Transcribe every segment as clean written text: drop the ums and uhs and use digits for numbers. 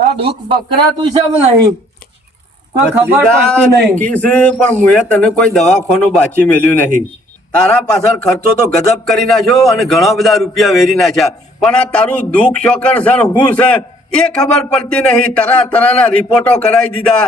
આ દુઃખ પકડાતું છે નહીં, કોઈ ખબર પડતી નહીં. કીસ પણ મુએ તને કોઈ દવાખાનું બાચી મેલ્યું નહીં. તારા પાછળ ખર્ચો તો ગજબ કરી નાખ્યો અને ઘણા બધા રૂપિયા વેરી નાખ્યા, પણ આ તારું દુઃખ શોકણ છે ને શું છે એ ખબર પડતી નહીં. તરાના રિપોર્ટો કરાવી દીધા,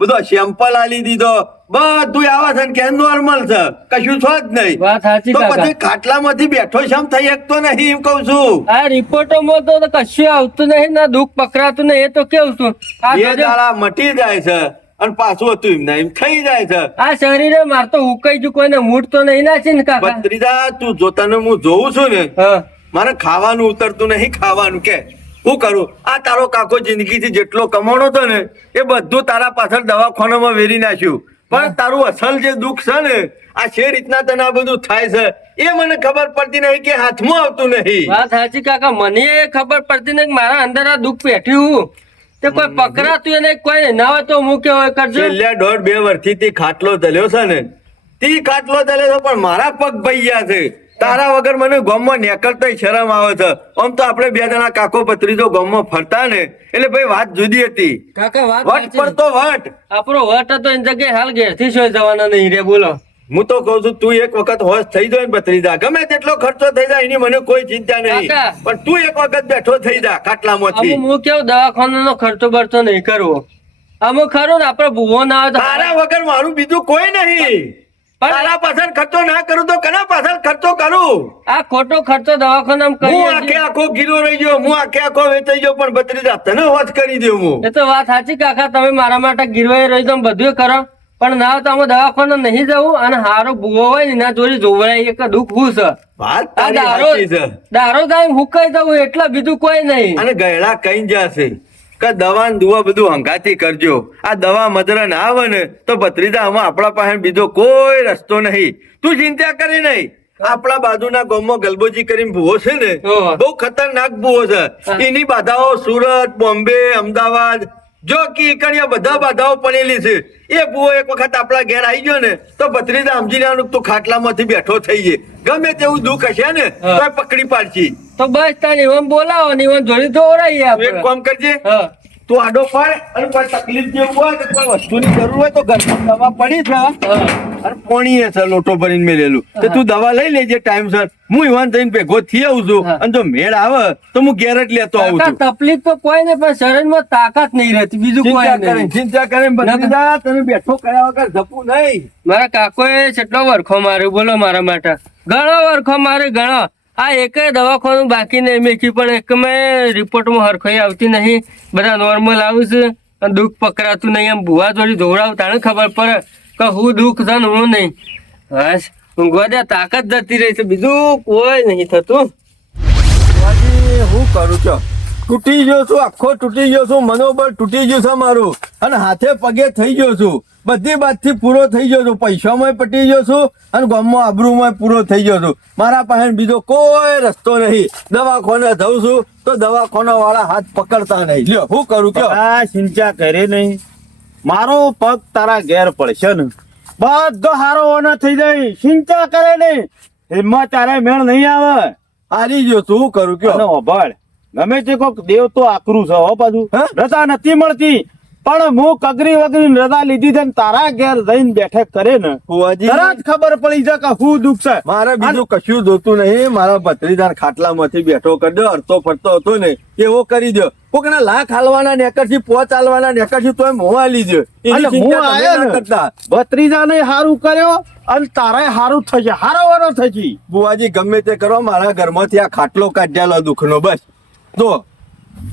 બધો સેમ્પલ આલી દીધો, બધું આવે છે કે નોર્મલ છે, કશું છો જ નહીં. વાત સાચી તો કાકા. પછી ખાટલામાંથી બેઠો શમ થઈ શકતો નહીં એમ કઉ છું. આ રિપોર્ટોમાં તો કશું આવતું નહીં ને દુઃખ પકડાતું નહીં, એ તો કેવું છું. આ બે જોજો, દાડા મટી જાય છે અને પાછું હતું એમ ને એમ થઈ જાય છે. આ શરીરે માર તો ઉકાઈ ગયું, કોઈને મૂડ તો નહીં નાખી ને કાકા. ભત્રીજા તું જોતાને હું જોઉં છું ને, હા મારે ખાવાનું ઉતરતું નહીં. ખાવાનું કે હું કરું? આ તારો કાકો જિંદગીથી જેટલો કમાણો હતો ને એ બધું તારા પાછળ દવાખાનામાં વેરી નાખ્યું, પણ તારું અસલ જે દુઃખ છે ને આ છે રીતના તને આ બધું થાય છે એ મને ખબર પડતી નહીં કે હાથમાં આવતું નહીં. વાત સાચી કાકા, મને ખબર પડતી નહીં કે મારા અંદર આ દુઃખ પેઠ્યું તે કોઈ પકડાતું નહીં, કોઈ ના હોય તો હું કેવો કરજો. છેલ્લા 1.5-2 વર્ષથી તે ખાટલો ધલ્યો છે ને, તે ખાટલો ધલ્યો છે પણ મારા પગ ભઈ ગયા છે. તારા વગર મને ગામમાં નીકળતા શરમ આવે છે. આમ તો આપણે બે જણા કાકો ભત્રીજો ગામમાં ફરતા ને એટલે ભાઈ વાત જુદી હતી. કાકા વાત વટ પર તો વટ. આપણો વટ હતો એની જગ્યાએ હાલ ઘેરથી સોય જવાના નહીં રે. બોલો, હું તો કઉ છું તું એક વખત હોશ થઈ જાય ને ભત્રીજા, ગમે તેટલો ખર્ચો થઈ જાય એની મને કોઈ ચિંતા નહીં, કાકા. પણ તું એક વખત બેઠો થઈ જા ખાટલામાંથી. હું કેવું દવાખાનાનો ખર્ચો બરચો નહીં કરવો. અમુક ખરું ને આપડે ભૂવો ના આવે તો તારા વગર મારું બીજું કોઈ નહીં. તારા પાછળ ખર્ચો ના કરું તો કના પાછળ ખર્ચો કરું? આ ખોટો ખર્ચો દવાખાનામાં હું કરીએ આખે છીએ. આખો ગીરો રહી ગયો, હું આખે આખો વેચાઈ ગયો, પણ ભત્રીજા તને હોશ કરી દઉં હું. એ તો વાત સાચી કાકા, તમે મારા માટે ગીરવાઈ રહી તો બધું કરો, પણ ના તો અમે દવાખાને નહીં જવું અને હારો ભૂવો હોય ને એના જોડે જોવડાય એક દુઃખ હું છે. વાત આ તારી સાચી છે. દારો થાય હુકાઈ જવું એટલે બીજું કોઈ નહીં. અને ગયડા કઈ જશે કે દવા ને દુવા બધું હંગાથી કરજો. આ દવા મદરા ના આવે ને તો ભત્રીજા આમાં આપણા પાસે બીજો કોઈ રસ્તો નહીં. તું ચિંતા કરે નહીં. આપણા બાજુના ગામમાં ગલબોજી કરીને ભૂવો છે ને, ઓહ. બહુ ખતરનાક ભૂવો છે. એની બાધાઓ સુરત, બોમ્બે, અમદાવાદ જો કે ઈકડિયા બધા બાધાઓ પડેલી છે. એ ભૂવો એક વખત આપણા ઘેર આવી ગયો ને તો ભત્રીજા સમજી લેવાનું તું ખાટલામાંથી બેઠો થઈ જાય. ગમે તેવું દુઃખ હશે ને હા. તો પકડી પાડશી. તો બસ તાર નિવમ બોલાવો, નિવમ જોડી દોરાઈએ તું એક આપણે. કામ કરજે, હા તું આડો પડ અને કોઈ તકલીફ જેવું હોય કે કોઈ વસ્તુની જરૂર હોય તો ઘરમાં દવા પડી છે હા. અને પોણીએ છે લોટો ભરીને મેલેલું તો તું દવા લઈ લેજે ટાઈમસર. હું ઈવાન થઈને ભેગો થઈ આવું છું હા. અને જો મેળ આવે તો હું ઘેર જ લેતો આવું છું. કાકા, તકલીફ તો કોઈ નહીં, પણ શરીરમાં તાકાત નહીં રહેતી, બીજું કોઈ નહીં. ચિંતા કરે ભત્રીજા, તને બેઠો કર્યા વગર જપું નહીં. મારા કાકોએ કેટલો વરખો માર્યો બોલો મારા માટે, ઘણો વરખો માર્યો ઘણો. આ એકેય દવાખાનું બાકી નહીં મેકી, પણ એક મેં રિપોર્ટમાં હરખોઈ આવતી નહીં, બધા નોર્મલ આવું છે અને દુઃખ પકડાતું નહીં. એમ ભૂવા જોડી જોવડાવું તાણે ખબર પડે કે હું દુઃખ છે ને હું નહીં. બસ ઊંઘવા દે, તાકાત જતી રહી છે, બીજું કોઈ નહીં થતું. બાજી, હું કરું છો? તૂટી ગયો છું, આખો તૂટી ગયો છું, મનોબળ તૂટી ગયું છે મારું અને હાથે પગે થઈ ગયો છું. બધી બાજથી પૂરો થઈ ગયો છું, પૈસામાં પટી ગયો છું અને ગામમાં આબરૂમાં પૂરો થઈ ગયો છું. મારા પાસે બીજો કોઈ રસ્તો નહીં. દવાખાને જઉં છું તો દવાખાના વાળા હાથ પકડતા નહીં. લ્યો હું કરું કયો? આ ચિંતા કરે નહીં, મારો પગ તારા ઘેર પડશે ને બધો હારો ઓનો થઈ જાય. ચિંતા કરે નહીં, એમાં તારે મેળ નહીં આવે. હારી ગયો છું, હું કરું અને કયો? ઓભાળ, ગમે તે કોક દેવ તો આકરું છે હો પાછું. હે? રજા નથી મળતી, પણ હું કગરી વગરી રજા લીધી છે ને તારા ઘેર જઈને બેઠક કરે ને ફુવાજી, તરત ખબર પડી જાય કે હું દુઃખ છે. મારે બીજું કશું જોતું નહીં. મારા ભત્રીજાર ખાટલામાંથી બેઠો કરી દો, હરતો ફરતો હતો ને એવો કરી દો. કોકના લાખ હાલવાના નેકરથી પોચ હાલવાના નેકરથી તોય મોવા લીધો. અને હું આયો ને ભત્રીજાને હારું કર્યો અને તારાય હારું થશે, હારો વારો થશે. બુવાજી ગમે તે કરો, મારા ઘરમાંથી આ ખાટલો કાઢ્યાલો દુઃખનો. બસ જો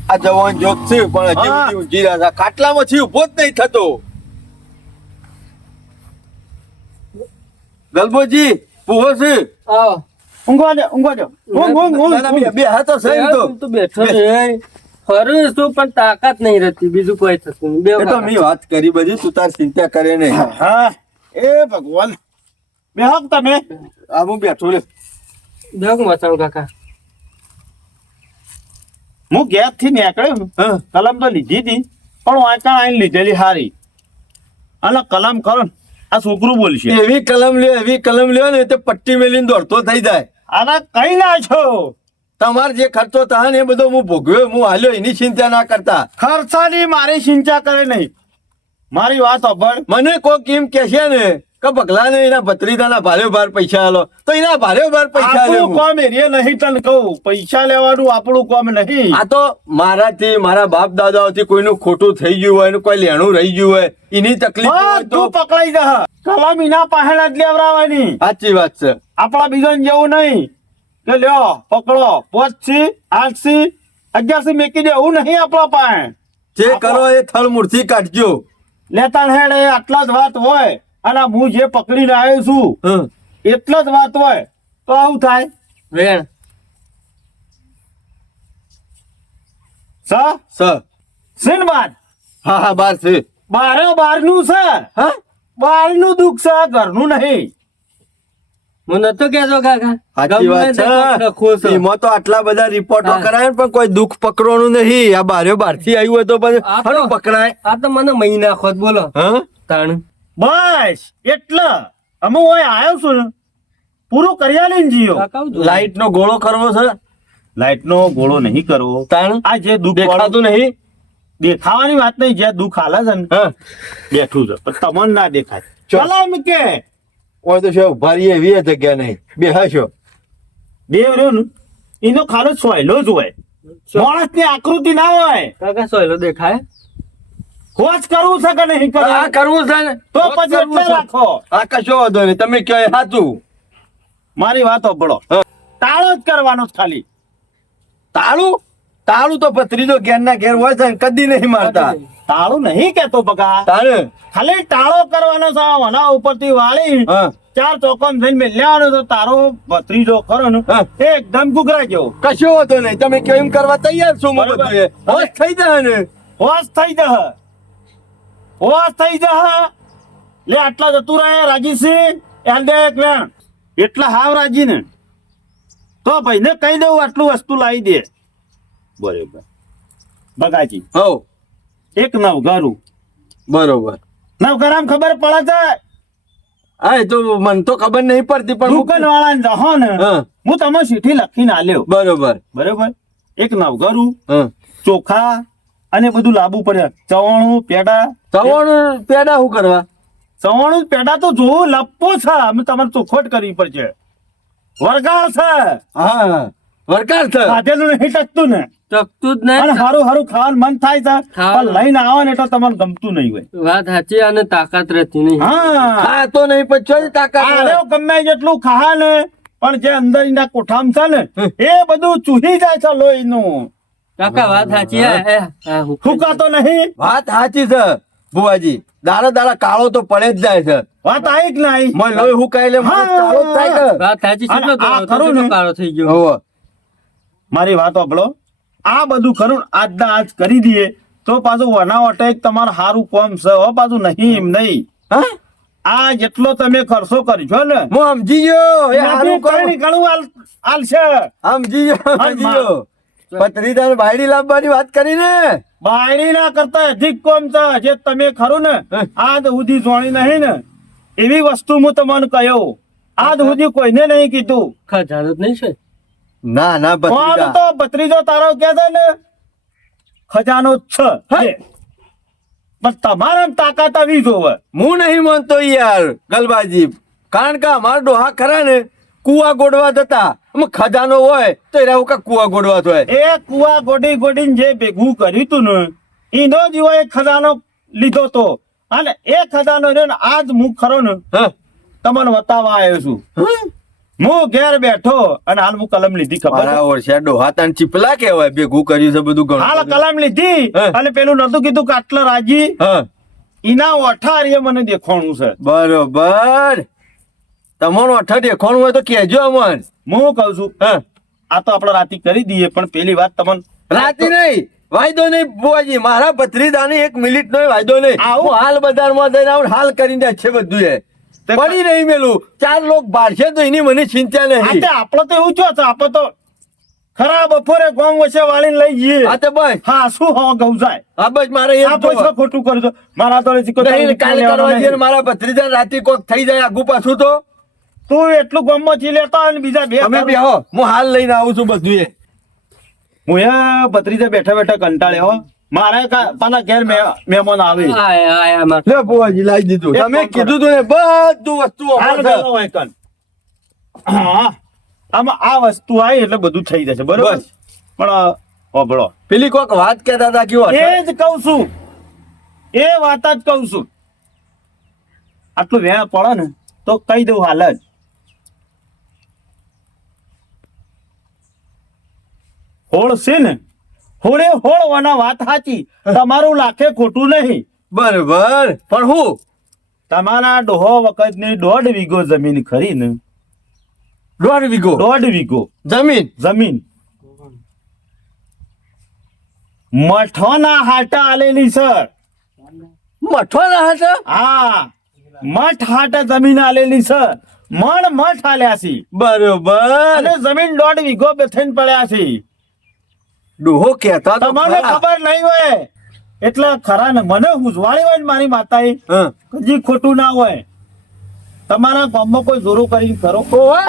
આ જવાન જોત છે પણ હજી હા. સુધી ઊંઘી રહ્યા છે. ખાટલામાંથી ઉભો જ નહીં થતો. ગલબોજી ઉભો છે. આવો. ઊંઘવા દે, ઊંઘવા દે. ઊંઘ, ઊંઘ, ઊંઘ, ના, ના, ઊંઘ. બે હાથો છે એમ તો. તું તો બેઠો છે, ફરું છું પણ તાકાત નહીં રહેતી, બીજું કોઈ થતું નહીં. બે એ તો મેં વાત કરી બધી, તું તાર ચિંતા કરે નહીં. હા, એ ભગવાન બેહક તમે. આ હું બેઠો રે. બેગ મચાવ કાકા. હું ગેપ થી નીકળ્યો, હા. કલમ તો લીધી હતી પણ વાંચા આઈને લીધેલી હારી. અને કલમ કરો ને, આ છોકરું બોલશે. એવી કલમ લ્યો ને તે પટ્ટી મેલીને દોડતો થઈ જાય. આના કઈ ના છો, તમારે જે ખર્ચો થાય ને એ બધો હું ભોગવ્યો, હું હાલ્યો, એની ચિંતા ના કરતા. ખર્ચાની મારી ચિંતા કરે નહીં. મારી વાત સાંભળ. મને કોક એમ કે છે ને કે પગલાને એના ભત્રીજાના ભારે ભાર પૈસા આલો, તો એના ભારે ભાર પૈસા આપણું આલો. કામ એરિયે નહીં તને કહું. પૈસા લેવાનું આપણું કામ નહીં. આ તો મારાથી, મારા બાપ દાદાઓથી કોઈનું ખોટું થઈ ગયું હોય ને કોઈ લેણું રહી ગયું હોય, એની તકલીફ હોય તો. તું પકડાઈ જા. કલમ એના પહેલા જ લેવડાવવાની. સાચી વાત છે. આપણા બીજાને જેવું નહીં કે લ્યો પકડો 5 8 11 મેકી દે, એવું નહીં આપણા પાસે. જે કરો એ થળ મૂળથી કાઢજો. લેતા હેડ એ આટલા જ વાત હોય, અને હું જે પકડીને આવ્યો છું હમ. એટલા જ વાત હોય તો આવું થાય. વેણ સિનબાદ હા હા બાર છે. બારનું છે. હા બહારનું દુઃખ છે, ઘરનું નહીં. હું નતો કેતો કાકા, સાચી વાત છે. એમાં તો આટલા બધા રિપોર્ટો હા. કરાય પણ કોઈ દુઃખ પકડવાનું નહીં. આ બહારથી આવ્યું હોય તો પછી આ તો- હરું પકડાય. આ તો મને મહિના ખોદ બોલો હા તાણ. બસ એટલે અમે ઓય આવ્યો છું ને પૂરું કરી આલીને જીયો. કાકા હું જોઉં. લાઈટ નો ગોળો કરવો છે. લાઈટ નો ગોળો નહીં કરવો. તાણ આ જે દુઃખ દેખાતું નહીં. દેખાવાની વાત નહીં, જે દુઃખ હાલે છે ને હા બેઠું છે પણ તમને ના દેખાય. ચો. ચલો એમ કે ઓય તો શું ઉભા રહીએ એવી જગ્યા નહીં, બેહાશો. દેવ રહ્યો ને એનો ખાલી સોયલો જ હોય, માણસ ની આકૃતિ ના હોય. કાકા સોયલો દેખાય. ખોજ કરવું છે કે નહીં આ કરવું કરવું છે ને તો પછી એટલે રાખો. આ કશો વાંધો નહીં, તમે કહો એ સાચું. મારી વાત સાંભળો. હા. તાળો જ કરવાનો જ ખાલી. તાળું તાળું તો ભત્રીજો ઘેર ના ઘેર હોય છે ને કદી નહીં મારતા. તાળું નહીં કેતો બગા, તાણ ખાલી તાળો કરવાનો છે. આના ઉપરથી વાળી હા 4 ચોકમ થઈને મેલ્યાવાનો તો તારો ભત્રીજો ખરો ને હા. એકદમ ઘૂઘરા જેવો. કશો વાંધો નહીં, તમે કહો એમ કરવા તૈયાર છું. હું બરોબર. બધું હોશ થઈ જાય ને. હોશ થઈ જહ, હોશ થઈ જહ. લે આટલા જતું રહે રાજીસિંહ એલ દે એક વેણ. એટલા હાવ રાજી ને તો ભાઈ ને કહી દઉં આટલું વસ્તુ લાવી દે. બરોબર બગાજી હો એક નવઘારું. બરોબર. નવઘરામ ખબર પડે છે. હા એ તો મને તો ખબર નહીં પડતી પણ દુકાન વાળાને જહો ને હા હું તમે ચીઠી લખીને આલ્યો. બરોબર. બરોબર એક નવઘારું, હા ચોખા અને બધું લાવવું પડે. ચવાણું પેડા. ચવાણું પેડા શું કરવા? ચવાણું પેડા તો જોવું લપવો છે, અમે તમારે ચોખવટ કરવી પડશે. વરગાળ છે, હા વરકાર છે. ખાધેલું નહીં ટકતું ને. ટકતું જ અને નહીં. હારું હારું ખાવાનું મન થાય છે ખાવાનું. પણ લઈને આવો ને એટલે તમને ગમતું નહીં હોય. વાત સાચી, અને તાકાત રહેતી નહીં. હા હા તો નહીં પછી તાકાત આ મળે. રહ્યો ગમે જેટલું ખાય ને પણ જે અંદર એના કોઠામ છે ને એ બધું ચૂહી જાય છે લોહીનું. કાકા વાત સાચી. ફૂકાતો નહીં. વાત સાચી છે બુવાજી. દાડા દાડા કાળો તો પડે જ જાય છે. વાત આવી કે નહીં? મને લોહી હુકાય એટલે મને હા. કાળો જ થાય છે. વાત સાચી. અને કેટલો આ કાળો ખરું ને? કાળો થઈ ગયો. હોવે. મારી વાત સાંભળો. આ બધું ખરું ને આજના આજ કરી દઈએ તો પાછું વનાવટ એક તમારું સારું કોમ છે હો. પાછું નહીં એમ નહીં. હા આ જેટલો તમે ખર્ચો કરશો ને હું સમજી ગયો. એ હારું એનાથી કરું. ઘણું આલશે. સમજી ગયો સમજી ગયો. પત્રીદાર બાયડી લાવવાની વાત કરી ને. બાયડી ના કરતા અધિક કોમ છે જે તમે ખરું ને આજ સુધી જોણી નહીં ને એવી વસ્તુ હું તમને કહ્યું. આજ સુધી કોઈને નહીં કીધું. ખજાનો જ નહીં છે. ના ના કોમ ભત્રીજા. તો ભત્રીજો તારો કે છે ને ખજાનો જ છે. હે? પણ તમારા તાકાત આવી જોવે. હું નહીં માનતો યાર ગલબાજી. કારણ કે અમારા ડોહા ખરા ને કુવા ગોડવા જતા. આમાં ખજાનો હોય તો એના ઉપર કુવા ગોડવા હોય. એ કુવા ગોડી ગોડીને જે ભેગું કર્યું તું ને એનો જ એવો એક ખજાનો લીધો તો અને એ ખજાનો રહ્યો ને આજ હું ખરો ને હા તમને બતાવવા આવ્યો છું. હું ઘેર બેઠો અને હાલ હું કલમ લીધી ખબર મારા વર્ષે ડોહા તને ચીપલા કહેવાય. ભેગું કર્યું છે બધું ઘણું હાલ બધું. કલમ લીધી હા. અને પેલું નતું કીધું કે આટલા રાજી હા એના ઓઠારીએ મને દેખાણું છે. બરોબર. તમારું અઠા દેખવાનું હોય તો કહેજો અમન. હું કઉ છું હા આ તો આપણે રાતી કરી દઈએ પણ પેલી વાત તમને રાતી નહીં વાયદો નહીં બુવાજી. મારા ભત્રીદાની 1 મિનિટ નો વાયદો નહીં. આવું? હું હાલ બજારમાં જઈને આવું હાલ કરીને જ છે બધું એ. તે પડી નહીં મેલું 4 લોક બારશે તો એની મને ચિંતા નહીં. આપણે તો એવું છો આપણે તો ખરા બપોરે ગોમ વચ્ચે વાળીને લઈ જઈએ. હા તો બસ હા શું હો ગૌ જાય આ બસ મારે એ આ જ પૈસા જોવા. ખોટું કરજો મારા તો હજી કોઈ નહીં કાલે કરવા જઈએ ને મારા ભત્રીજા રાતી કોક થઈ જાય આગુ પાછું તો તું એટલું ગમમાં ચી લેતા હોય ને બીજા બે તમે બેહો હું હાલ લઈને આવું છું બધું એ. હું એ ભત્રીજા બેઠા બેઠા કંટાળ્યો હો. મારે પાછા ઘેર મહેમાન આવે આયા માર લે બુવાજી લાવી દીધું એક તમે કામ કરો. કીધું તું ને બધું વસ્તુ હાલ અમારે છે. ગયો હોય કન. હા, આમાં આ વસ્તુ આવી એટલે બધું થઈ જશે બરોબર બસ. પણ હોભળો પેલી કોક વાત કહેતા હતા કેવું એ જ કહું છું એ વાત જ કહું છું આટલું વેણ પડે ને તો કહી દઉં હાલ જ હોળ છે ને હોળે હોળવાના વાત સાચી તમારું લાખે ખોટું નહીં બરોબર પણ હું તમારા ડોહો વખતની 1.5 વીઘો જમીન ખરી ને 1.5 વીઘો 1.5 વીઘો જમીન જમીન મઠોના હાટા આલેલી સર મઠવાના હતા હા મઠ હાટા જમીન આલેલી છે મઠ આલ્યા છે બરોબર અને જમીન 1.5 વીઘો બેઠીને પડ્યા છે ડોહો કહેતા તો તમને ખરા. ખબર નહીં હોય એટલે ખરા ને મને ઉજવાળી હોય ને મારી માતાએ હા. કદી ખોટું ના હોય તમારા ગામમાં કોઈ જોરો કરીને ખરો ઓવે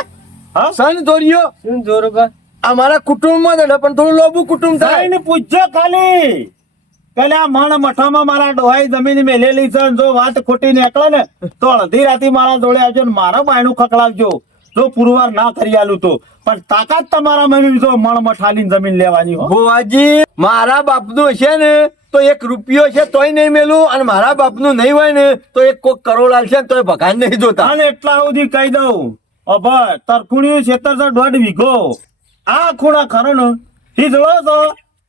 હા સન દોર્યો શું જોરો કા અમારા કુટુંબમાં જ એટલે પણ થોડું લોબુ કુટુંબ થાય જઈને પૂછજો ખાલી પેલા મણ મઠામાં મારા ડોહાઈ જમીન મેલેલી છે ને જો વાત ખોટી નીકળે ને તો અડધી રાતે મારા જોડે આવજો ને મારા બાયણું ખકડાવજો જો પુરવાર ના કરી આલું તો પણ તાકાત તમારા માં જો મણ મઠાલી જમીન લેવાની હો બુવાજી મારા બાપનું છે ને તો 1 રૂપિયો છે તોય નહીં મેલું અને મારા બાપનું નહીં હોય ને તો એક કોક કરોડ આલશે ને તોય ભગાન નહીં જોતા અને એટલા સુધી કહી દઉં અભા તરખુણિયું છેતર છે 1.5 વીઘો આ ખૂણા ખરો ને હિજળો છે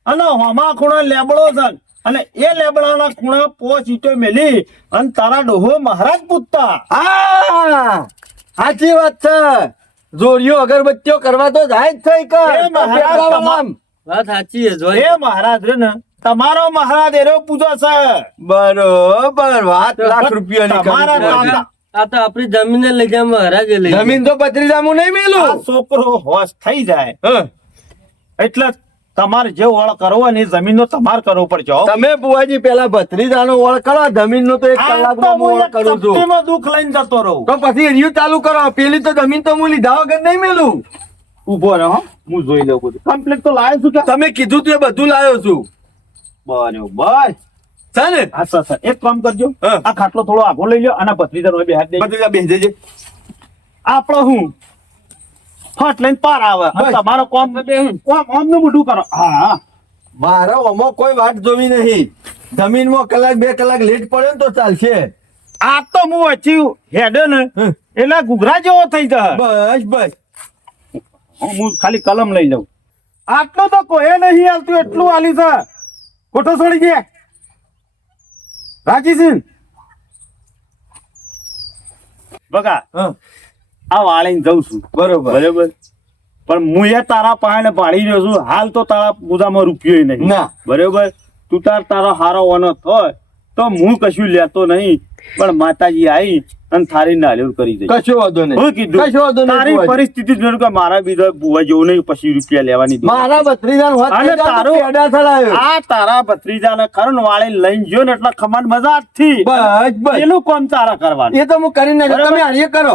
અને હોમા ખૂણા લેબડો છે અને એ લેબડાના ખૂણા 5 ઈંટો મેલી અને તારા ડોહો મહારાજ પૂછતા હા સાચી વાત છે જોરિયો અગરબત્તીઓ કરવા તો જાય જ થઈ એ મહારાજ આમ. વાત સાચી છે જોઈ એ મહારાજ રે ને તમારો મહારાજ એરો પૂજો છે બરોબર વાત લાખ રૂપિયાની તમારા કરી. કાકા આ તો આપણી જમીન લઈ જાય મહારાજે લઈ જાય. જમીન તો પત્રીજામું નહીં આ મેલું છોકરો હોશ થઈ જાય હા. એટલે તમારે જે વળ કરવો ને એ જમીનનો તમારે કરવો પડશે હો. તમે બુવાજી પેલા ભત્રીજાનો ઓળ કરો જમીન નો તો 1 આ તો કલાકમાં હું ઓળ એક કરું છું ચપટીમાં દુઃખ લઈને જતો રહું તો પછી રિયુ ચાલુ કરો પેલી તો જમીન તો હું લીધા વગર નહીં મેલું ઉભો રહો હું જોઈ લઉં બધું કમ્પ્લીટ તો લાવ્યો છું કે તમે કીધું તું એ બધું લાવ્યો છું બરોબર છે ને હા સર સર એક કામ કરજો હા. આ ખાટલો થોડો આગો લઈ લ્યો અને ભત્રીજાનો બે હાથ દે ભત્રીજા બેસી જજે આપણો હું ફટ લઈને પાર આવે અને બસ. તમારો કોમ આમનું મોઢું કરો હા હા મારા ઓમાં કોઈ વાત જોવી નહીં જમીનમાં કલાક 2 કલાક લેટ પડે ને તો ચાલશે આ તો હું વચ્ચે હેડે ને હમ. એટલે ઘૂઘરા જેવો થઈ જાય બસ બસ હું ખાલી કલમ લઈ લઉં આટલો તો કોઈ નહીં હાલતું એટલું હાલી છે ખોટો છોડી ગયા રાજીસિંહ બગા હા, આ વાળીને જઉં છું બરોબર બરાબર પણ હું એ તારા પાણે પાડી રહ્યો છું હાલ તો તારા પૂજામાં રૂપિયો નહીં ના. બરાબર તું તારો હારો ઓનો થાય તો હું કશું લેતો નહીં પણ માતાજી આવી અને થારી નાલ્યોર કરી દઈ કશો વાંધો નહીં હું કીધું કશો વાંધો નહીં તારી બુવાજી. પરિસ્થિતિ જોઈને કે મારા બીજા બુવા જેવું નહીં પછી રૂપિયા લેવાની દુનિયા. મારા ભત્રીજાનો વાત અને થઈ જાય તો તારું- પેડા થડાયો. આ તારા ભત્રીજાને ખરું વાળે લઈને ગયો ને એટલે ખમાન મજા જ થી બસ બસ પેલું કામ તારા કરવાનું એ તો હું કરી નાખ્યું બરાબર. તમે હારીએ કરો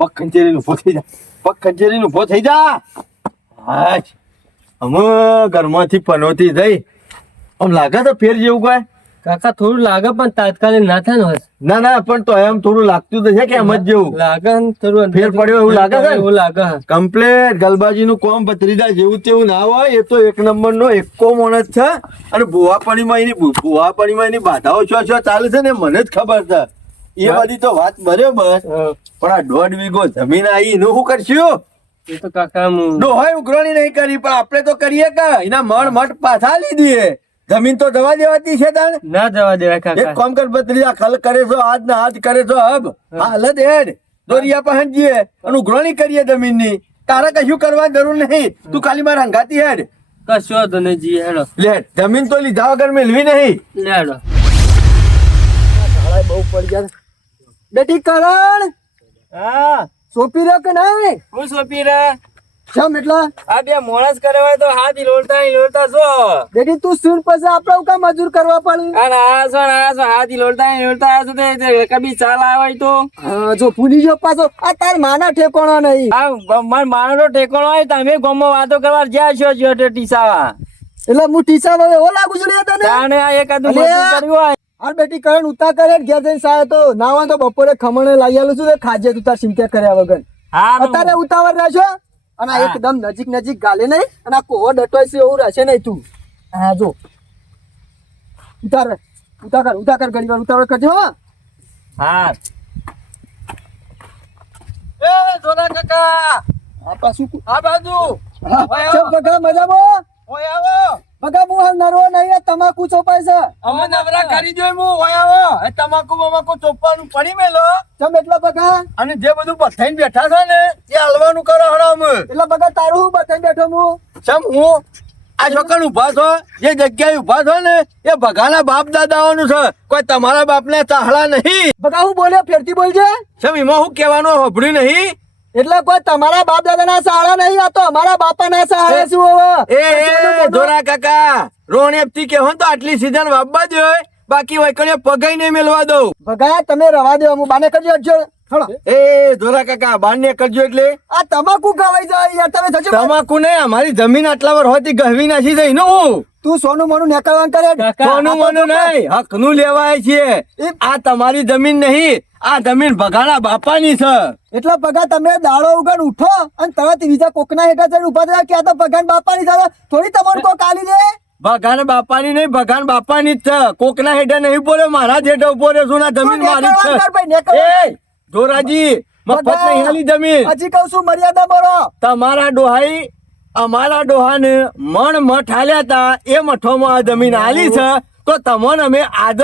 પગ ખંચેરીનું ઉભો થઈ જા પગ ખંચેરીનું ઉભો થઈ જા હાચ અમે ઘરમાંથી પનોતી જઈ આમ લાગે તો ફેર જેવું કોઈ કાકા થોડું લાગે પણ તાત્કાલિક ના થાય ને બસ. ના ના પણ તો એમ થોડું લાગતું તો છે કે એમ જ જેવું લાગે ને થોડું ફેર પડ્યો એવું લાગે છે ને? એવું લાગે છે. કમ્પ્લેટ ગલબાજીનું કોમ ભત્રીજા જેવું તેવું ના હોય એ તો 1 નંબરનો એકો માણસ છે અને ભુવાપણીમાં એની બાધાઓ છો ચાલે છે ને મને જ ખબર છે એ બધી તો વાત બરાબર હા. પણ આ 1.5 વીઘો જમીન આવી એનું શું કરશું એ તો કાકા હું ડોહાઈ ઉઘરાણી નહીં કરી પણ આપણે તો કરીએ કે એના મણ મઠ પાછા લીધી જમીન તો જવા દેવાતી છે તાણ ના જવા દેવાય એક કાકા કામ કર ભત્રીજા ખલ કરે છો આજ ના આજ કરે છો હબ હાલત હેડ દોરિયા પહોંચ જઈએ અને ઉઘરાણી કરીએ જમીનની તારે કશું કરવાની જરૂર નહીં તું ખાલી મારા હંગાતી હેડ કશો વાંધો નહીં જી હેડો લે જમીન તો લીધા વગર મેળવી નહીં લેડો બહુ પડી જાય બેટી કરણ હા સોપી રહ્યો કે નહીં હું સોપી રે કેમ એટલે આ બે માણસ કરે હોય તો હાથ લોડતા જો બેટી તું સુન પછી આપણે કા મજૂર કરવા પડે અને આ છો હાથ લોડતા આ તો કભી ચાલ આવે તો હા, જો ભૂલી ગયો પાછો આ તાર માના ઠેકોણો નહીં આ મારો તો ઠેકાણો હોય તમે ગમો વાતો કરવા જ્યાં છો ટીસાવા એટલે હું ટીચા હવે એવો લાગુ છું લે તને તાણે આ એકાદું અલે! મજૂર કર્યું હોય હાર બેટી કરણ ઉતા કરે ઘેર જઈને સાય તો નાવા તો બપોરે ખમણે લાવી આલું છું ને ખાજે તું તાર ચિંતા કર્યા વગર અત્યારે ઉતાવળ રહેશો અને આ એકદમ નજીક ગાલે નહીં અને આ કોહો ડટોય છે એવું રહેશે નહીં તું હા જો ઉતાર કર ઘણી વાર ઉતાવળ કરજો હો હા એ જોના કાકા આ પાછું આ બાજુ ચમ બગા મજામાં ઓય આવો બગા હું હાલ નરવો નહીં તમાકુ ચોપાય છે અમે નવરા કરી જોઈ હું ઓય આવો એ તમાકુ ચોપવાનું પડી મેલો ચમ એટલા બગા અને જે બધું બથાઈને બેઠા છે ને એ હલવાનું કરો હડો અમે એટલે બગા તારું હું બતાવી બેઠો હું ચમ હું આ છોકરા ઉભા છો જે જગ્યાએ ઉભા છો ને એ ભગાના બાપ દાદાઓનું છે કોઈ તમારા બાપને ચાહડા નહીં. બગા હું બોલ્યો ફેરથી બોલજે ચમ એમાં હું કહેવાનું હોભળ્યું નહીં. એટલે કોઈ તમારા બાપ દાદા ના સહારા નહીં આ તો અમારા બાપા ના સહારે શું હવે એ ધોરા કાકા રોણેપથી કહેવો ને તો આટલી સીઝન વાપવા જ હોય બાકી વૈકણે પગાઈ નહીં મેળવા દઉં. ભગા તમે રવા દો હું બાને કરજો હટજો. હળો. એ ધોરા કાકા બાને કરજો એટલે આ તમાકુ ખવાઈ જાય યાર તમે થજો તમાકુ નહીં અમારી જમીન આટલા વાર હોતી ગહવી નાખી જાય ને હું તું સોનું મોનું નેકળવાન કરે કોનું મનું નહીં હકનું લેવાય છે. આ તમારી જમીન નહીં આ જમીન ભગાના બાપાની છે. એટલે ભગા તમે દાડો ઉગડ ઉઠો અને તરત બીજા કોકના હેઠા જઈને ઉભા થયા કે આ તો ભગવાન બાપાની સાથે થોડી તમને કોક આલી દે ભગાન બાપાની નહીં ભગાન બાપાની જ છે. કોકના હેઠે નહીં બોલે મારા જ હેઠે ઉભો રહ્યો છું. આ જમીન મારી જ નેકળવાન કર ભાઈ, છે. નેકળવાન. એ ધોરાજી મફત નહીં હાલી જમીન. હજી કહું છું મર્યાદા બોલો તમારા ડોહાઈ અમારા ડોહાને મણ મઠ હાલ્યા તા એ મઠોમાં આ જમીન હાલી છે તો તમને અમે આજ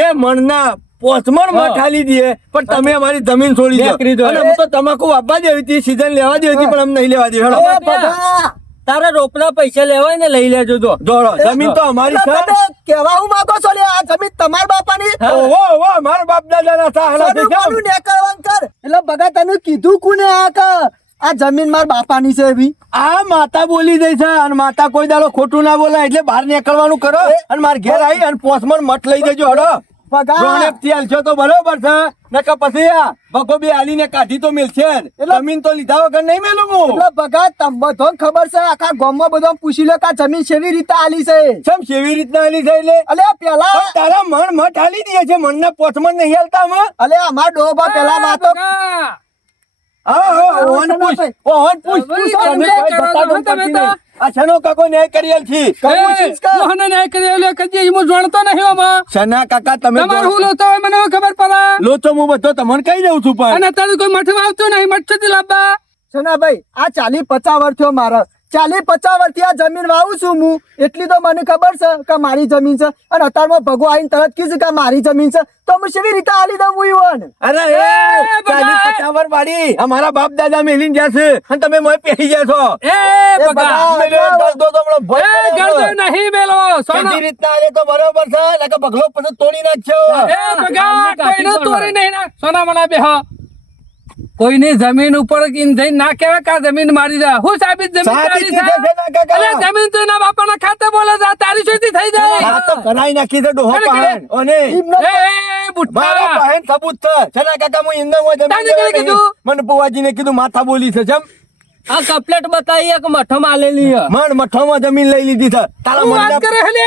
એ મણના પોચમણ મઠ હાલી દઈએ પણ તમે અમારી જમીન છોડી દો. અને હું તો તમાકુ વાપવા દેવી હતી સીઝન લેવા દેવી હતી પણ અમને નહીં લેવા દે. હેડો. એ ભગા તારા રોપના પૈસા લેવાય ને લઈ લેજો તો દોડો જમીન તો અમારી છે. તમે કેવા હું માંગો છો લે આ જમીન તમારા બાપાની ઓહો ઓહો મારા બાપ દાદાના સહારા છે. સોનું મોનું નેકળવાન કર એટલે ભગા તને કીધું કોને આ જમીન મારા બાપાની છે એવી આ માતા બોલી દઈ છે અને માતા કોઈ દાડો ખોટું ના બોલાય એટલે બહાર નીકળવાનું કરો અને મારા ઘેર આવી અને પોસમણ મઠ લઈ જજો. હડો ભગા રોણેપથી હાલશો તો બરોબર છે નકર પછી આ ભગો બે હાલીને કાઢી તો મેલશે જ. જમીન તો લીધા વગર નહીં મેલું હું. એટલે ભગા તમ બધો ખબર છે આખા ગામમાં બધો પૂછી લો કે આ જમીન કેવી રીતે આલી છે ચમ કેવી રીતના હાલી છે એટલે અલે પેલા પણ તારા મણ મઠ હાલી દે છે મણના પોચમણ નહીં હાલતા અમે. અલે અમાર ડોબા પેલા વાતો ઓહન પૂછ તમે કોઈ બતાડો પડતી નહીં. આ છનો કાકો ન્યાય કરી આલ છી. છના કાકા તમે લોચો હું બધો તમને કહી દઉં છું પણ ભાઈ આ 40-50 વર્ષ થયો મારા 40-50 વર્ષથી આ જમીન વાવું છું હું એટલી તો મને ખબર છે કે મારી જમીન છે અને અત્યારમાં ભગો આવીને તરત કીધું કે મારી જમીન છે તો હું કેવી રીતે આલી દઉં ઈવન અરે એ 40-50 વર્ષ વાળી અમારા બાપ દાદા મેલીને ગયા છે અને તમે મોય પહેરી ગયા છો. બીજી રીતના આલે તો બરોબર છે નકર બગલો પછી તોડી નાખ્યો. કોઈની જમીન ઉપર જઈને ના કહેવાય કે આ જમીન મારી જાય હું સાબિત જમીન સાબિત મારી કીધે છે ના છે કાકા. અરે જમીન તો એના બાપાના ખાતે બોલે છે આ તારી શોધી થઈ જાય આ તો કરાઈ નાખી છે ડોહો અરે પાહન. અને એ બુઠ્ઠા મારા પાહન સબૂત છે. છના કાકા હું ઇન્દમાં જમીન તાને કોણે લેવા કીધું? નહીં. મને બુવાજીને કીધું માથા બોલી છે જમ આ કપલેટ બતાવી કે મઠમાં આલેલી હે. મણ મઠોમાં જમીન લઈ લીધી છે. તારા તું વાત કરે હે લે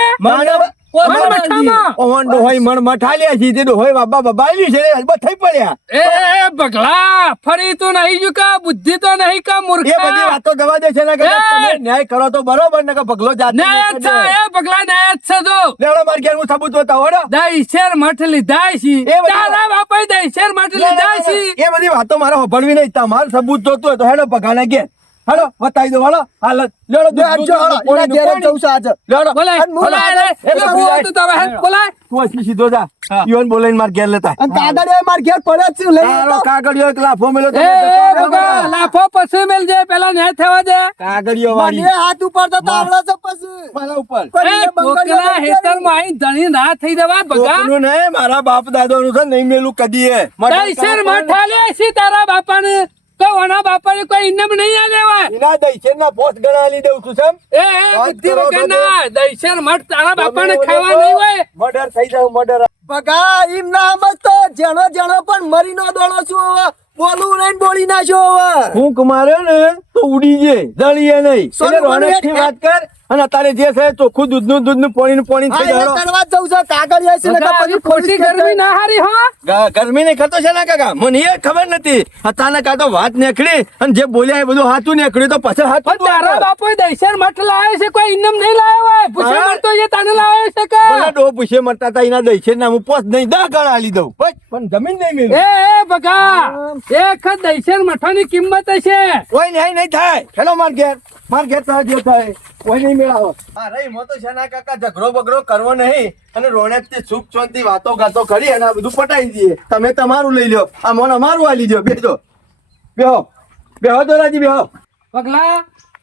ઓવન ડોહોઈ મણ મઠાલ્યા છે તે ડોહોઈ બાબા બબાલ્યું છે ને બથઈ પડ્યા. એ બગલા ફરી તો નહીં જુકા બુદ્ધિ તો નહીં કા એ બધી મૂર્ખા વાતો જવા દે છે ને કે એ! તમે ન્યાય કરો તો બરોબર ને કે પગલો જાતે ન્યાય જ છે એ બગલા ન્યાય જ છે જો લેવડો માર ઘેર હું સબૂત બતાવો હડો. દહીશેર મઠ લીધા છે એ બધી તારા બાપાએ દહીશેર મઠ લીધા છે એ બધી વાતો મારે હોભળવી નહીં. તમારું સબૂત જોતું હોય તો હેડો પગાના ઘેર હડો બતાવી દો હડો હાલ લેવડો બે આજો એના ઘેર જ જઉં છું આજે લેવડો બોલાય અને હું બોલાય લાગે, રે. એટલે બોલ તું તારા હેડ બોલાય તું હસી સીધો જા ઈવન બોલાઈને માર ઘેર લેતા અને કાગળિયા માર ઘેર પડે જ છે લઈ તારો આવતો. કાગળિયો એક લાફો મેલ્યો તો એ જતો રહ્યો બગા બગા. લાફો પછી મેલજે પેલા ન્યાય થવા દે કાગળિયો મને વાળી હાથ ઉપર તો તાવડે છે પછી મારા ઉપર એ કોઈને બંગડીઓ કોકના નથી હેતરમાં આઈ ધણી ના થઈ જવા બગા કોકનું નહીં મારા બાપ દાદાનું છે નહીં મેલું કદીએ. દહીશેર મઠ આલ્યા છે તારા બાપાને તો ઓના બાપાને કોઈ ઇનામ નહીં આલે હોય એના દૈશેરના પોસ્ટ ગણા આલી દઉં છું સમ બુદ્ધિ વગરના દૈસર મઠ તારા બાપાને ખાવા નહીં હોય મર્ડર થઈ જાવ મર્ડર બગા એમ ના સમજતો જણો જણો પણ મરી નો દોડો છું હવે બોલું નહીં બોલી નાખ્યો હવે ફૂંક મારે ને તો ઉડી જે જળીએ નહીં સોનું એટલે રોનકથી બોલું વાત કર અને અત્યારે જે છે ચોખ્ખું દૂધનું પાણી હા થઈ એ જાવ કરવા જ જવું છે કાગળ જાય છે નકર પછી ખોટી ગરમી ના હારી હો ગરમી ને ખતો છે ને કાકા મને એ ખબર નથી અચાનક આ તો વાત નીકળી અને જે બોલ્યા એ બધું હાથું નીકળ્યું તો પછી હાથ પણ તારા બાપોએ દૈસર મઠ લાવ્યો છે કોઈ ઇનામ નહીં લાવ્યો હોય પૂછે હા? મળતો એ તને લાવ્યો છે કે ભલે ડો પૂછે મરતા હતા એના દઈ છે ને હું પોસ્ટ નહીં 10 ગણા આલી દઉં બસ પણ જમીન નહીં મેળવી એ બગા એક દૈસર મઠોની કિંમત હશે કોઈ નહીં થાય હેલો માર ઘેર તો જે થાય કોઈ નહીં મેળાવો હા રહી મો તો શેના કાકા ઝઘડો બગડો કરવો નહીં અને રોનકથી સુખ શાંતિ વાતો ગાતો કરી અને આ બધું પટાઈ દઈએ તમે તમારું લઈ લ્યો આ મોન અમારું આલી દો બેહો દોરાજી બેહો પગલા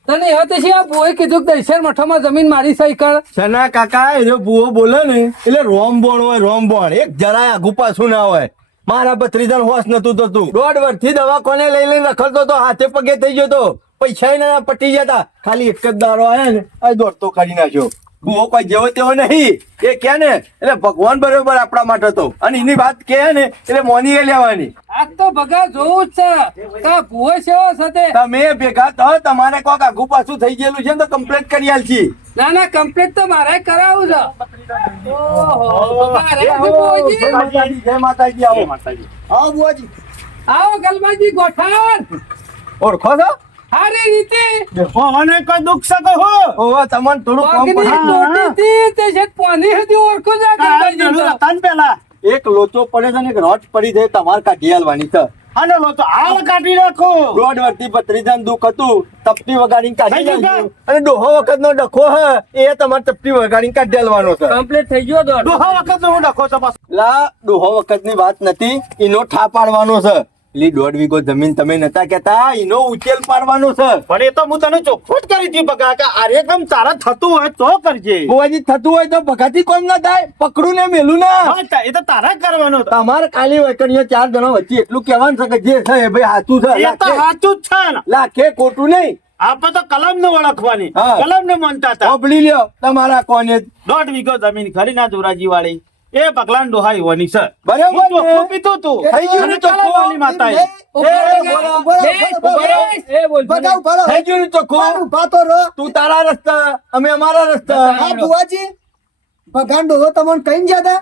તને હવે તો આ બોએ કીધું કે દૈસર મઠોમાં જમીન મારી સહી કર શેના કાકા એ જો ભૂવો બોલે ને એટલે રોમબોણ હોય રોમબોણ એક જરાય આગુ પાછું ના હોય મારા ભત્રીજાને હોશ નતું થતું 1.5 વર્ષથી દવા કોને લઈને રખડતો તો હાથે પગે થઈ ગયો તો પૈસા ના પટી જતા ખાલી એક જ દારો આયા ને આ દોડતો કરી નાખ્યો ભૂવો કોઈ જેવો તેવો નહીં એ કે ને એટલે ભગવાન બરોબર આપણા માટે તો અને એની વાત કે ને એટલે મોની એ લેવાની આજ તો બગા જોવું જ છે કા ભૂવો સેવો સાથે તમે ભેગા તો તમારે કોક આગુ પાછું થઈ ગયેલું છે ને તો કમ્પ્લેટ કરી આલશી ના ના કમ્પ્લીટ તો મારે કરાવું છે ઓહો બગા રે ભૂવોજી. જય માતાજી આવો આવો બુઆજી આવો ગલમાજી ગોઠાણ ઓળખો છો હારી રીતે કોને કોઈ દુઃખ શકે હો ઓવા તમને થોડું કોમ પગની પડે ટોટીથી તે છે પાણી સુધી ઓળખું છે ગલમાજી તો. રતન પેલા એક લોચો પડે છે ને એક રોટ પડી છે તમારે કાઢી આલવાની છે અને લો તો હાલ કાઢી નાખો દોઢ વર્ષથી ભત્રીજાને દુઃખ હતું તપટી વગાડીને કાઢી થઈ ગયું નાખ્યું. અને ડોહો વખતનો ડખો હે એ તમારે તપટી વગાડીને કાઢી આલવાનો છે કમ્પ્લીટ થઈ ગયો દોડ ડોહા વખત હું ડખો તો બસ લા ડોહો વખતની વાત નથી એનો ઠા પાડવાનો છે લી 1.5 વીઘો જમીન તમે નતા કેતા એનો ઉકેલ પાડવાનો છે પણ એ તો હું તને ચોખ્ખું જ કરી હતી બગા કે આરેકમ તારા થતું હોય તો કરજે બુવાજી થતું હોય તો ભગાતી કોમ ના થાય પકડું ને મેલું ના હા, એ તો તારા જ કરવાનું હતું. તમારે કાલી વૈકણીઓ 4 જણા વચ્ચે એટલું કહેવાનું છે કે જે છે એ ભાઈ સાચું છે એ તો સાચું જ છે ને લાખે ખોટું નહીં આપણે તો કલમ ને ઓળખવાની હા. કલમ ને માનતા હતા ઓબળી લ્યો તમારા કોને 1.5 વીઘો જમીન ખરી ના જોરાજી વાળી એ પગલાન ડોહાઈ હોની છે બરાબર હું ને? ચોખ્ખું પીતું તું થઈ ગયું ને અને કલમ ચોખ્ખું? વાળી માતાએ. બગાવ ભરો થઈ ગયું ને ચોખ્ખું ઉભા તો રહો તું તારા રસ્તા અમે અમારા રસ્તા હા બુઆજી ભગાન ડોહો તમને કઈ ગયા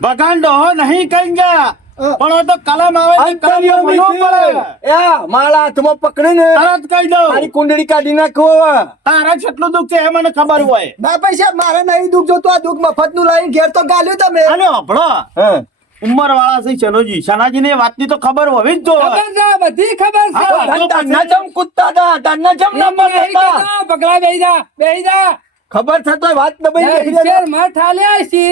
ભગવાન ડોહો નહીં કઈ ગયા હા. પણ હવે તો કલમ આવે છે, કલમ અંતર્યામી માનવું પડે. છે. એ મારા હાથમાં પકડીને તરત કહી દઉં તારી કુંડળી કાઢી નાખો હવે. તારા કેટલું દુઃખ છે એ મને ખબર હોય ના પૈસા મારે નહીં દુઃખ જોતું આ દુઃખ મફત નું લાવીને ઘેર તો ગાલ્યું તમે અને હભળો હા. ઉંમર વાળા છે શનોજી શનાજી ને વાતની તો ખબર હોવી જ જોઈએ ખબર છે બધી ખબર છે હા, તાન- તાનના જેમ કૂદતા હતા, તાનના જેમ ના નહીં પડતા હતા. કહેતા, પગલા બેહી જા ખબર છે તોય વાત દબાઈ નાખી દે. દૈસર મઠ આલ્યા છે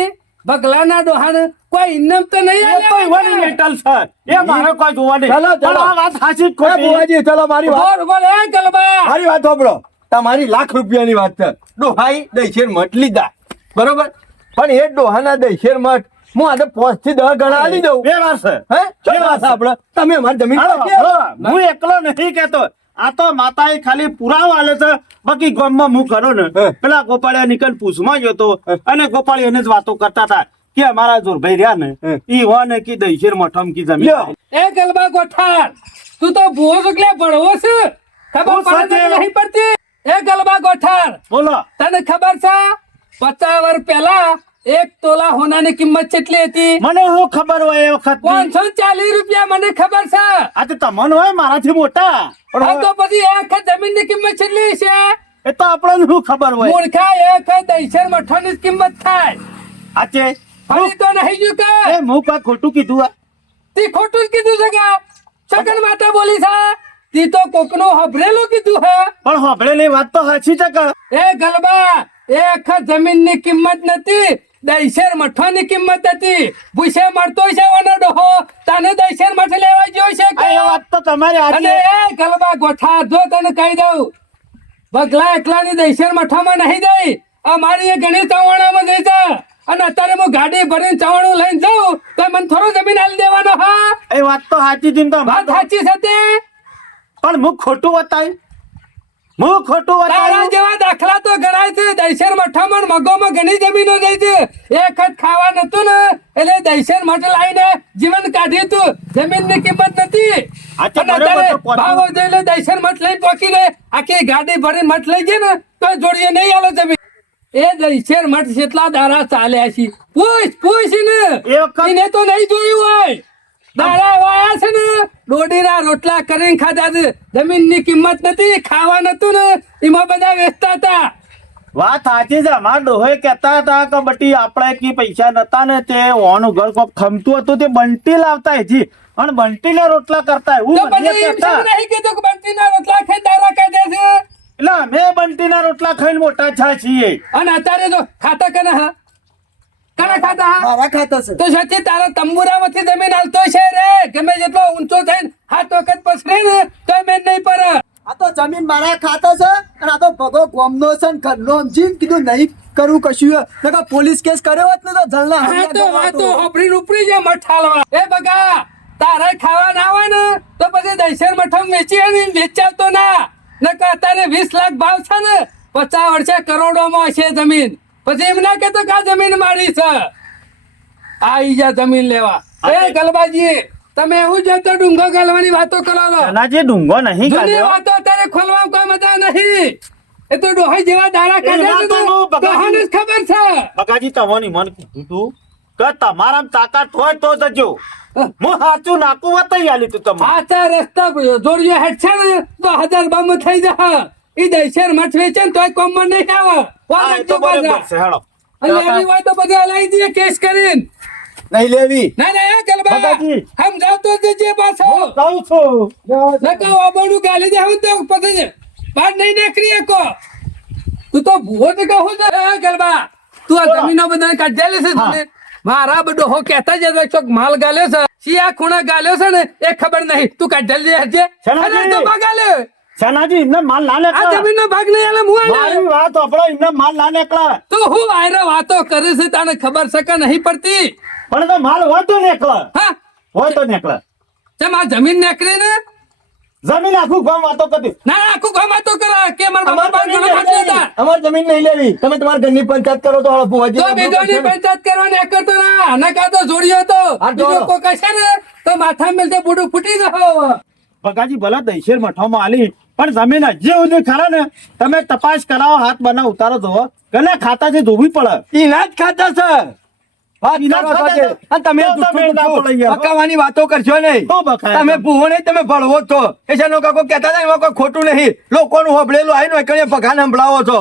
બગલાના ડોહાને કોઈ ઇનામ તો નહીં એ તો આલ્યા એવાની મેટલ છે એ મારે કોઈ જોવા નહીં ચાલો, ચાલો. પણ આ વાત સાચી જ એ ખોટી બુવાજી, ચલો મારી વાત બોલ બોલ એ ગલબા મારી વાત સાંભળો તમારી લાખ રૂપિયાની વાત છે ડોહાઈ દહીશેર મઠ લીધા બરોબર પણ એ ડોહાના દહીશેર મઠ હું આજે 5 થી 10 ગણા આલી દઉં બે વાર છે હે ચલો વાત સાંભળો તમે અમારી જમીન હાલો, આપી આલો. હાલો. હું એકલો નથી કેતો આ તો માતાએ ખાલી પુરાવો આલે છે બાકી ગામમાં હું ખરો ને હે. પેલા ગોપાળિયા નીકળ પૂછમાં ગયો તો અને ગોપાળી એને જ વાતો કરતા હતા કે અમારા જોરભાઈ રહ્યા ને હે. ઈ હોને કી દહીશેર મઠમ કી જમીન લ્યો. એ ગલબા ગોઠાણ તું તો ભૂવો સુકલે ભણવો છે ખબર હું પડે સાથે- કે નહીં પડતી એ ગલબા ગોઠાણ બોલો તને ખબર છે 50 વર્ષ પહેલા 1 તોલા હોનાની કિંમત કેટલી હતી મને શું ખબર હોય એ વખત 540 રૂપિયા મને ખબર છે આ તો તમને હોય મારાથી મોટા પણ હા હવે તો પછી એક જમીનની કિંમત કેટલી છે એ તો આપણને શું ખબર હોય મૂર્ખા એક દહીસર મઠોની જ કિંમત થાય આચે ફરી તો નહીં જો કે એ હું કોઈ ખોટું કીધું આ? તી ખોટું જ કીધું છે કે સગન માતા બોલી છે તી તો કોકનું હભરેલું કીધું હે પણ હોભળેલી વાત તો સાચી છે કે એ ગલબા એક જમીનની કિંમત નથી દહીસર મઠવાની કિંમત હતી ભૂસે મળતો છે ઓનો ડોહો તને દહીસર મઠ લેવા જોઈ છે આ એ વાત તો તમારી અને આજે એ ગલબા ગોઠા જો તને કહી દઉં બગલા એકલાની દહીસર મઠામાં નહીં દઈ અમારી એ ઘણી ચવાણામાં જઈ છે અને અત્યારે હું ગાડી ભરીને ચવાણું લઈને જાઉં તો મને થોડું જમીન આલી દેવાનો હા એ વાત તો સાચી છે ને તો વાત સાચી છે તે પણ હું ખોટું બતાવ્યું તારા જેવા દાખલા તો ગણાય છે દહીસર મઠામાં ને મગોમાં ઘણી જમીનો જાય છે એક જ ખાવા નતું ને એટલે દહીસર મઠ લાવીને જીવન કાઢ્યું તું જમીનની કિંમત નથી આ તો અને બરોબર અત્યારે તો પહોંચ્યું. ભાવ વધે એટલે દહીસર મઠ લઈને પહોંચી રહે આખી ગાડી ભરીને મઠ લઈ જાય ને તો જોડીએ નહીં આલે જમીન એ દહીસર મઠ કેટલા દાડા ચાલ્યા છે પૂછ ને એ વખત- એને તો નહીં જોયું હોય દાડા વાયા છે ને ડોડીના રોટલા કરીને ખાધા છે જમીનની કિંમત નથી ખાવા નતું ને એમાં બધા વેચતા હતા વાત સાચી છે અમારા ડોહે કહેતા હતા કે બટી આપણે કી પૈસા નતા ને તે ઓનું ઘર કોક ખમતું હતું તે બંટી લાવતા હજી અને બંટીને રોટલા કરતા એવું તો મને પછી એમ કહેતા. કેમ નહીં કીધું કે બંટીના રોટલા ખાઈ દાડા કાઢ્યા છે એટલે અમે બંટીના રોટલા ખાઈને મોટા થયા છીએ અને અત્યારે તો ખાતા કના હા કના ખાતા હા મારા ખાતા છે તો સચી તારા તંબુરામાંથી જમીન હાલતો છે રે ગમે જેટલો ઊંચો થઈને હાથ વખત પસરે ને તો મેં નહીં પર આ તો જમીન મારા ખાતા છે અને આ તો ભગો ગોમનો છે ને ઘરનો સમજીને કીધું નહીં કરવું કશું નકર પોલીસ કેસ કર્યો હોત ને તો જલના હા હમણાં તો ગવાતો. વાતો હોપરી ઉપરી જે મઠાલવા એ બગા તારે ખાવા ના હોય ને તો પછી દહીસર મઠમ વેચી ને વેચાવતો ના નકર અત્યારે 20 લાખ ભાવ છે ને 50 વર્ષે કરોડોમાં હશે જમીન પછી એમ ના કેતો કે આ જમીન મારી છે આઈ જા જમીન લેવા એ ગલબાજી તમે એવું જોતો ડુંગો ગાલવાની વાતો કરો છો એનાથી ડુંગો નહીં જૂની કાઢ્યો વાતો અત્યારે ખોલવામાં કોઈ મજા નહીં એ તો ડોહા જેવા દાડા કાઢે છે વાતો હું બગાડી- ડોહાને જ ખબર છે બકાજી તમને મન કીધું તું કે તમારામાં તાકાત હોય તો જજો હું સાચું નાકું વતાઈ આલી તું તમને આચા રસ્તા જોડિયો હેઠ છે ને તો 1000 બામ થઈ જા ઈ દહીસર મઠ વેચે ને તોય કોમમાં નહીં આવે હા, વાલે એ તો તો બાજા બરોબર છે હેડો અને એવી હોય તો બધા લઈ દઈએ કેસ કરીને નહીં લેવી ના ના એ ગલબા બગાજી. હમ જાવ તો જજે પાછો કહું છું નકો ઓબડું ગાલી દે હું તો પછી બહાર નહીં નીકળી એકો તું તો ભૂવો તો કહું છે એ ગલબા તું આ જમીનો બધાને કાઢેલી છે તને મારા બધો હો કહેતા જ હતો ચોક માલ ગાલ્યો છે સિયા ખૂણા ગાલ્યો છે ને એ ખબર નહીં તું કાઢેલી હજે શેનાથી? અરે તો બગાલ્યો સેનાજી એમને માલ ના આ નીકળે જમીનનો ભાગ નહીં આલે હું આલે મારી વાત આપણો એમને માલ ના નીકળે તું હું વાયરો વાતો કરે છે તને ખબર છે કે નહીં પડતી પણ તો માલ હોય તો નીકળે હા હોય તો નીકળે તેમ આ જમીન નીકળી ને જમીન આખું ગામ વાતો કરી ના ના આખું ગામ વાતો કરે કે મારા બાપા પાંચ જણા નહીં પાંચ લેવી. લેતા અમારે જમીન નહીં લેવી તમે તમારા ઘરની પંચાયત કરો તો હાલો ભુવાજી તો બીજોની પંચાયત કરવાની એક તો ના આના કા તો જોડ્યો તો હા, બીજો જોડો. કોઈ કશે ને તો માથા મેલતે બુડું ફૂટી જાવ બગાજી ભલા દહીશેર મઠામાં આલી પણ જમીન હજી સુધી ખરા ને તમે તપાસ કરાવો હાથ બનાવ ઉતારો જોવો કને ખાતા છે જોવી પડે ઈના જ ખાતા છે વાત ઈના જ કરો છો ખાતા કે. છે. અને તમે તો તમે જુઠ્ઠું ના જુઠ્ઠું પડી ગયા. બકાવાની વાતો કરશો નહીં તો બકાય. તમે ભૂવો નહીં તમે ભળવો છો એ શાનો કાકો કહેતા હતા એમાં કોઈ ખોટું નહીં લોકોનું હોબળેલું આવીને એકને પગાને સંભળાવો છો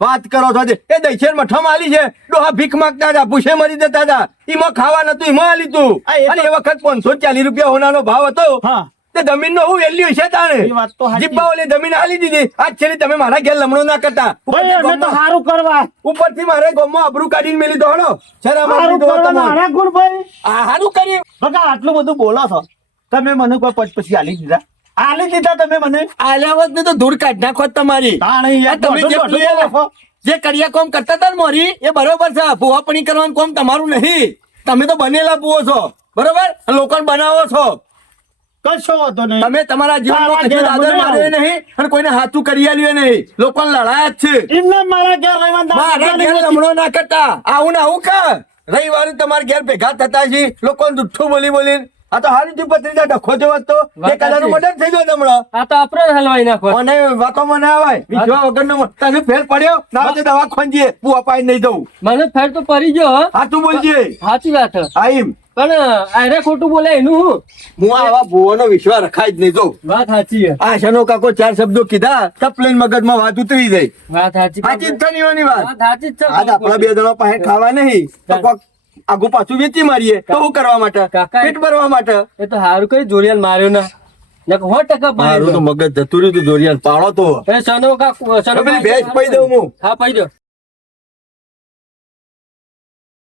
વાત કરો છો તે. એ દહીસર મઠામાં આલી છે ડોહા ભીખ માંગતા હતા ભૂસે મરી જતા હતા એમાં ખાવા નતું એમાં આલી તું હા, એ તો- અને એ વખત 540 રૂપિયા હોનાનો ભાવ હતો હા તે જમીનનો હું વેલ્યુ છે તાણે એ વાત તો સાચી. જીબ્બા ઓલી જમીન આલી દીધી આજ છેલ્લી તમે મારા ઘેર લમણો ના કરતા ભાઈ અમે તો સારું કરવા ઉપરથી મારે ગામમાં આબરૂ કાઢીને મેલી દો હળો શરમ આવી સારું દો કરવા તમારે. નાના ગુણ ભાઈ આ હારું કર્યું બગા આટલું બધું બોલો છો તમે મને કોઈ પછી આલી દીધા તમે મને આલ્યાવત ને તો ધૂળ કાઢ નાખો જ તમારી તાણી યાર, તમે જે દોઢો પેલું રાખો. જે કડિયા કોમ કરતા હતા ને મોરી એ બરોબર છે ભૂવાપણી કરવાનું કોમ તમારું નહીં તમે તો બનેલા ભૂવો છો બરોબર લોકોને બનાવો છો કશો વાંધો નહીં તમે તમારા જીવનમાં તારા કશું ઘેર આદર મને માર્યો નહીં અને કોઈને હાથું કરી આલ્યું નહીં લોકોને લડાયા જ છે એમને મારા ઘેર રહેવા ના મારા ઘેર લમણો ના કરતા આવું ને આવું કા રવિવારે તમારા ઘેર ભેગા થતા છે લોકોને જુઠ્ઠું બોલી બોલીને આ તો હારી થી પત્રીજા ડખો જેવો જ તો વાત એક હજારનું સાચી. મર્ડર થઈ ગયો હમણો આ તો આપણે હલવાઈ નાખો મને વાતોમાં ના આવે વિશ્વા વગરનો તને ફેર પડ્યો ના હોય તો દવા ખોંજીએ હું અપાઈ નહીં દઉં મને ફેર તો પડી ગયો હો. હાથું બોલજે સાચી વાત છે. આઈમ પણ આરે ખોટું બોલે એનું હું? હું આવા ભુવોનો વિશ્વાસ રખાય જ નહીં જો વાત સાચી છે. આ શનો કાકો 4 શબ્દો કીધા તપલેન મગજમાં વાત ઉતરી જાય વાત સાચી સાચી જ થનીઓની વાત વાત સાચી જ છે. આજ આપણા બે જણા પાસે ખાવા નહીં તો કોક આગુ પાછું વેચી મારીએ તો શું કરવા માટે કાકા- પેટ ભરવા માટે એ તો હારું કરી જોરિયાલ માર્યો ના નકર 100% મારું તો માર્યો. મગજ જતું રહ્યું તું જોરિયાન પાડો તો એ સનો કા સનો પેલી ભેંસ પઈ દઉં હું હા પઈ દો